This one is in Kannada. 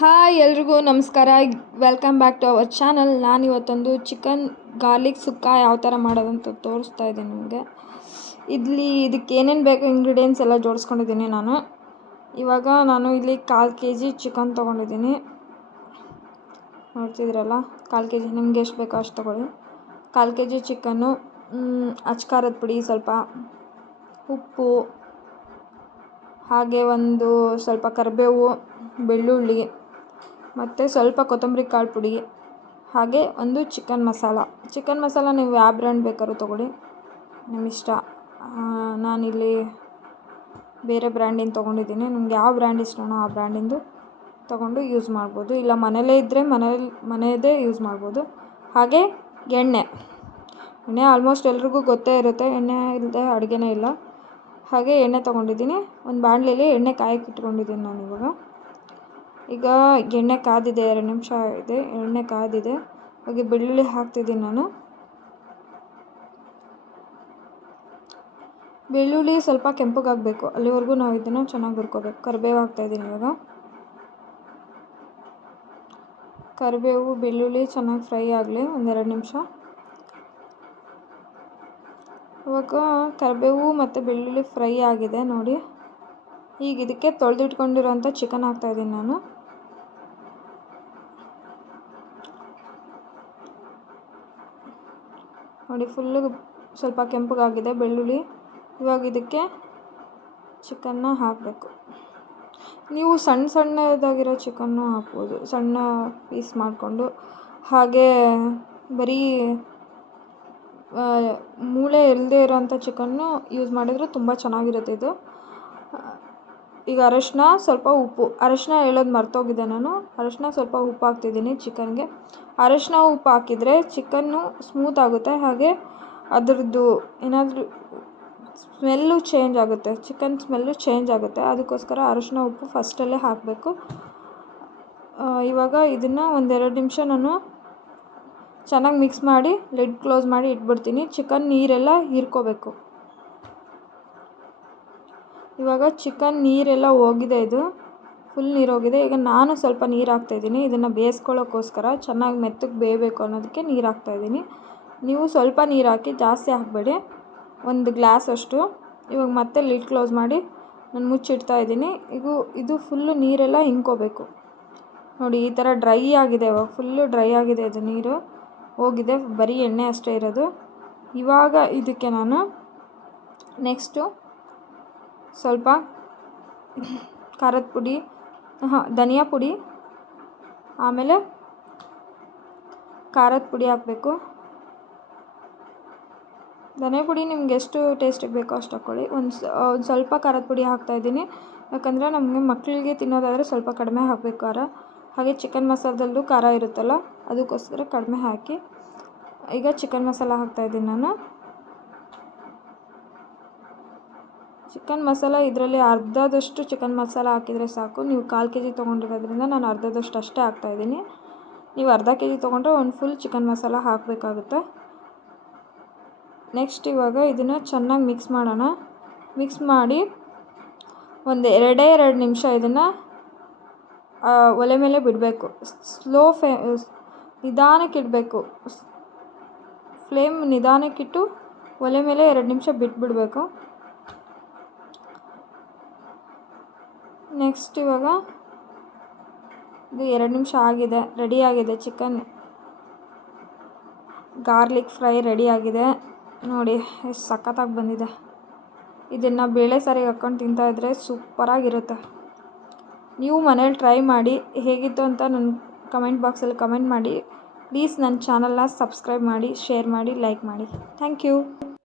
ಹಾಯ್ ಎಲ್ರಿಗೂ ನಮಸ್ಕಾರ. Welcome back to our channel. ನಾನಿವತ್ತೊಂದು ಚಿಕನ್ ಗಾರ್ಲಿಕ್ ಸುಕ್ಕ ಯಾವ ಥರ ಮಾಡೋದಂತ ತೋರಿಸ್ತಾ ಇದ್ದೀನಿ ನಿಮಗೆ. ಇದಕ್ಕೆ ಏನೇನು ಬೇಕು ಇಂಗ್ರೀಡಿಯೆಂಟ್ಸ್ ಎಲ್ಲ ಜೋಡಿಸ್ಕೊಂಡಿದ್ದೀನಿ ನಾನು. ಇವಾಗ ನಾನು ಇಲ್ಲಿ 1/4 kg ಚಿಕನ್ ತೊಗೊಂಡಿದ್ದೀನಿ. ನೋಡ್ತಿದ್ದೀರಲ್ಲ, 1/4 kg. ನಿಮ್ಗೆ ಎಷ್ಟು ಬೇಕೋ ಅಷ್ಟು ತೊಗೊಳ್ಳಿ. 1/4 kg ಚಿಕನ್ನು, ಅಚ್ಕಾರದ ಪುಡಿ ಸ್ವಲ್ಪ, ಉಪ್ಪು, ಹಾಗೆ ಒಂದು ಸ್ವಲ್ಪ ಕರಿಬೇವು, ಬೆಳ್ಳುಳ್ಳಿ, ಮತ್ತು ಸ್ವಲ್ಪ ಕೊತ್ತಂಬರಿ ಕಾಳು ಪುಡಿ, ಹಾಗೆ ಒಂದು ಚಿಕನ್ ಮಸಾಲ ನೀವು ಯಾವ ಬ್ರ್ಯಾಂಡ್ ಬೇಕಾದ್ರೂ ತೊಗೊಳ್ಳಿ, ನಿಮ್ಮ ಇಷ್ಟ. ನಾನಿಲ್ಲಿ ಬೇರೆ ಬ್ರ್ಯಾಂಡಿಂದು ತೊಗೊಂಡಿದ್ದೀನಿ. ನಿಮ್ಗೆ ಯಾವ ಬ್ರ್ಯಾಂಡ್ ಇಷ್ಟನೋ ಆ ಬ್ರ್ಯಾಂಡಿಂದು ತೊಗೊಂಡು ಯೂಸ್ ಮಾಡ್ಬೋದು. ಇಲ್ಲ ಮನೇಲೇ ಇದ್ದರೆ ಮನೆಯದೇ ಯೂಸ್ ಮಾಡ್ಬೋದು. ಹಾಗೆ ಎಣ್ಣೆ ಆಲ್ಮೋಸ್ಟ್ ಎಲ್ರಿಗೂ ಗೊತ್ತೇ ಇರುತ್ತೆ, ಎಣ್ಣೆ ಇಲ್ಲದೆ ಅಡುಗೆನೇ ಇಲ್ಲ. ಹಾಗೆ ಎಣ್ಣೆ ತೊಗೊಂಡಿದ್ದೀನಿ. ಒಂದು ಬಾಣಲೆಯಲ್ಲಿ ಎಣ್ಣೆ ಕಾಯಕ್ಕೆ ಇಟ್ಕೊಂಡಿದ್ದೀನಿ ನಾನಿವಾಗ. ಈಗ ಎಣ್ಣೆ ಕಾದಿದೆ, 2 ನಿಮಿಷ ಇದೆ. ಎಣ್ಣೆ ಕಾದಿದೆ. ಹಾಗೆ ಬೆಳ್ಳುಳ್ಳಿ ಹಾಕ್ತಿದ್ದೀನಿ ನಾನು. ಬೆಳ್ಳುಳ್ಳಿ ಸ್ವಲ್ಪ ಕೆಂಪಗಾಗಬೇಕು, ಅಲ್ಲಿವರೆಗೂ ನಾವು ಇದನ್ನು ಚೆನ್ನಾಗಿ ಹುರ್ಕೋಬೇಕು. ಕರಿಬೇವು ಹಾಕ್ತಾಯಿದ್ದೀನಿ ಇವಾಗ. ಕರಿಬೇವು ಬೆಳ್ಳುಳ್ಳಿ ಚೆನ್ನಾಗಿ ಫ್ರೈ ಆಗಲಿ, 1-2 ನಿಮಿಷ. ಇವಾಗ ಕರಿಬೇವು ಮತ್ತು ಬೆಳ್ಳುಳ್ಳಿ ಫ್ರೈ ಆಗಿದೆ ನೋಡಿ. ಈಗ ಇದಕ್ಕೆ ತೊಳೆದಿಟ್ಕೊಂಡಿರೋಂಥ ಚಿಕನ್ ಹಾಕ್ತಾಯಿದ್ದೀನಿ ನಾನು. ನೋಡಿ, ಫುಲ್ಲು ಸ್ವಲ್ಪ ಕೆಂಪಗಾಗಿದೆ ಬೆಳ್ಳುಳ್ಳಿ. ಇವಾಗ ಇದಕ್ಕೆ ಚಿಕನ್ನ ಹಾಕಬೇಕು. ನೀವು ಸಣ್ಣದಾಗಿರೋ ಚಿಕನ್ನು ಹಾಕ್ಬೋದು, ಸಣ್ಣ ಪೀಸ್ ಮಾಡಿಕೊಂಡು. ಹಾಗೆ ಬರೀ ಮೂಳೆ ಇಲ್ಲದೆ ಇರೋಂಥ ಚಿಕನ್ನು ಯೂಸ್ ಮಾಡಿದರೆ ತುಂಬ ಚೆನ್ನಾಗಿರುತ್ತೆ ಇದು. ಈಗ ಅರಶಿನ, ಸ್ವಲ್ಪ ಉಪ್ಪು. ಅರಶಿನ ಹೇಳೋದು ಮರ್ತೋಗಿದೆ ನಾನು. ಅರಶಿನ ಸ್ವಲ್ಪ ಉಪ್ಪು ಹಾಕ್ತಿದ್ದೀನಿ ಚಿಕನ್ಗೆ. ಅರಶಿನ ಉಪ್ಪು ಹಾಕಿದರೆ ಚಿಕನ್ನು ಸ್ಮೂತ್ ಆಗುತ್ತೆ. ಹಾಗೆ ಅದರದ್ದು ಏನಾದರೂ ಸ್ಮೆಲ್ಲು ಚೇಂಜ್ ಆಗುತ್ತೆ, ಚಿಕನ್ ಸ್ಮೆಲ್ಲು ಚೇಂಜ್ ಆಗುತ್ತೆ. ಅದಕ್ಕೋಸ್ಕರ ಅರಶಿನ ಉಪ್ಪು ಫಸ್ಟಲ್ಲೇ ಹಾಕಬೇಕು. ಇವಾಗ ಇದನ್ನು 1-2 ನಿಮಿಷ ನಾನು ಚೆನ್ನಾಗಿ ಮಿಕ್ಸ್ ಮಾಡಿ ಲಿಡ್ ಕ್ಲೋಸ್ ಮಾಡಿ ಇಟ್ಬಿಡ್ತೀನಿ. ಚಿಕನ್ ನೀರೆಲ್ಲ ಹೀರ್ಕೋಬೇಕು. ಇವಾಗ ಚಿಕನ್ ನೀರೆಲ್ಲ ಹೋಗಿದೆ, ಇದು ಫುಲ್ ನೀರು ಹೋಗಿದೆ. ಈಗ ನಾನು ಸ್ವಲ್ಪ ನೀರು ಹಾಕ್ತಾಯಿದ್ದೀನಿ. ಇದನ್ನು ಬೇಯಿಸ್ಕೊಳ್ಳೋಕ್ಕೋಸ್ಕರ, ಚೆನ್ನಾಗಿ ಮೆತ್ತಗೆ ಬೇಯಬೇಕು ಅನ್ನೋದಕ್ಕೆ ನೀರು ಹಾಕ್ತಾಯಿದ್ದೀನಿ. ನೀವು ಸ್ವಲ್ಪ ನೀರು ಹಾಕಿ, ಜಾಸ್ತಿ ಹಾಕಬೇಡಿ, 1 ಗ್ಲಾಸ್ ಅಷ್ಟು. ಇವಾಗ ಮತ್ತೆ ಲಿಡ್ ಕ್ಲೋಸ್ ಮಾಡಿ ನಾನು ಮುಚ್ಚಿಡ್ತಾ ಇದ್ದೀನಿ. ಇದು ಫುಲ್ಲು ನೀರೆಲ್ಲ ಹಿಂಡ್ಕೋಬೇಕು ನೋಡಿ. ಈ ಥರ ಡ್ರೈ ಆಗಿದೆ, ಇವಾಗ ಫುಲ್ಲು ಡ್ರೈ ಆಗಿದೆ. ಇದು ನೀರು ಹೋಗಿದೆ, ಬರೀ ಎಣ್ಣೆ ಅಷ್ಟೇ ಇರೋದು. ಇವಾಗ ಇದಕ್ಕೆ ನಾನು ನೆಕ್ಸ್ಟು ಸ್ವಲ್ಪ ಖಾರದ ಪುಡಿ, ಧನಿಯಾ ಪುಡಿ, ಆಮೇಲೆ ಖಾರದ ಪುಡಿ ಹಾಕಬೇಕು. ಧನಿಯಾ ಪುಡಿ ನಿಮ್ಗೆ ಎಷ್ಟು ಟೇಸ್ಟಿಗೆ ಬೇಕೋ ಅಷ್ಟು ಹಾಕ್ಕೊಳ್ಳಿ. ಒಂದು ಸ್ವಲ್ಪ ಖಾರದ ಪುಡಿ ಹಾಕ್ತಾಯಿದ್ದೀನಿ, ಯಾಕಂದರೆ ನಮಗೆ ಮಕ್ಕಳಿಗೆ ತಿನ್ನೋದಾದರೆ ಸ್ವಲ್ಪ ಕಡಿಮೆ ಹಾಕಬೇಕು ಖಾರ. ಹಾಗೆ ಚಿಕನ್ ಮಸಾಲದಲ್ಲೂ ಖಾರ ಇರುತ್ತಲ್ಲ, ಅದಕ್ಕೋಸ್ಕರ ಕಡಿಮೆ ಹಾಕಿ. ಈಗ ಚಿಕನ್ ಮಸಾಲ ಹಾಕ್ತಾಯಿದ್ದೀನಿ ನಾನು. ಚಿಕನ್ ಮಸಾಲ ಇದರಲ್ಲಿ ಅರ್ಧದಷ್ಟು ಚಿಕನ್ ಮಸಾಲ ಹಾಕಿದರೆ ಸಾಕು. ನೀವು 1/4 kg ತೊಗೊಂಡಿರೋದ್ರಿಂದ ನಾನು ಅರ್ಧದಷ್ಟು ಅಷ್ಟೇ ಹಾಕ್ತಾಯಿದ್ದೀನಿ. ನೀವು ಅರ್ಧ kg ತೊಗೊಂಡ್ರೆ ಒಂದು ಫುಲ್ ಚಿಕನ್ ಮಸಾಲ ಹಾಕಬೇಕಾಗುತ್ತೆ. ನೆಕ್ಸ್ಟ್ ಇವಾಗ ಇದನ್ನು ಚೆನ್ನಾಗಿ ಮಿಕ್ಸ್ ಮಾಡೋಣ. ಮಿಕ್ಸ್ ಮಾಡಿ ಒಂದು 2 ನಿಮಿಷ ಇದನ್ನು ಒಲೆ ಮೇಲೆ ಬಿಡಬೇಕು. ನಿಧಾನಕ್ಕೆ ಇಡಬೇಕು. ಫ್ಲೇಮ್ ನಿಧಾನಕ್ಕಿಟ್ಟು ಒಲೆ ಮೇಲೆ 2 ನಿಮಿಷ ಬಿಟ್ಬಿಡಬೇಕು. ನೆಕ್ಸ್ಟ್ ಇವಾಗ ಇದು 2 ನಿಮಿಷ ಆಗಿದೆ, ರೆಡಿಯಾಗಿದೆ. ಚಿಕನ್ ಗಾರ್ಲಿಕ್ ಫ್ರೈ ರೆಡಿಯಾಗಿದೆ ನೋಡಿ, ಎಷ್ಟು ಸಖತ್ತಾಗಿ ಬಂದಿದೆ. ಇದನ್ನು ಬೇಳೆ ಸಾರಿಗೆ ಹಾಕ್ಕೊಂಡು ತಿಂತಾಯಿದ್ರೆ ಸೂಪರಾಗಿರುತ್ತೆ. ನೀವು ಮನೇಲಿ ಟ್ರೈ ಮಾಡಿ, ಹೇಗಿತ್ತು ಅಂತ ನನ್ನ ಕಮೆಂಟ್ ಬಾಕ್ಸಲ್ಲಿ ಕಮೆಂಟ್ ಮಾಡಿ. ಪ್ಲೀಸ್ ನನ್ನ ಚಾನಲ್ನ ಸಬ್ಸ್ಕ್ರೈಬ್ ಮಾಡಿ, ಶೇರ್ ಮಾಡಿ, ಲೈಕ್ ಮಾಡಿ. Thank you.